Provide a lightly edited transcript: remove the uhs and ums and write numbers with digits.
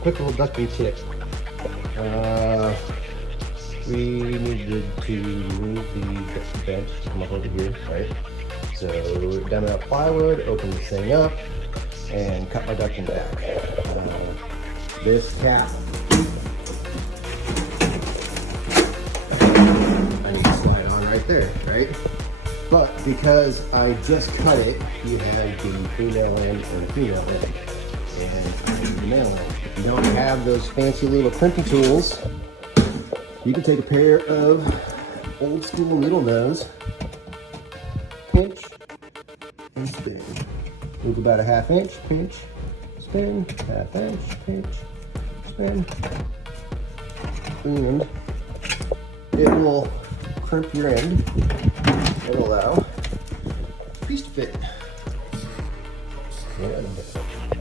Quick little ducting tip. We needed to move the bench to come up over here, right? So dump out plywood, open this thing up, and cut my ducting back. This cap, I need to slide on right there, right? But because I just cut it, you have the female end and the female end. And the male end. If you don't have those fancy little crimping tools, you can take a pair of old school needle nose, pinch, and spin. Move about a half inch, pinch, spin, half inch, pinch, spin, and it will crimp your end and allow the piece to fit. And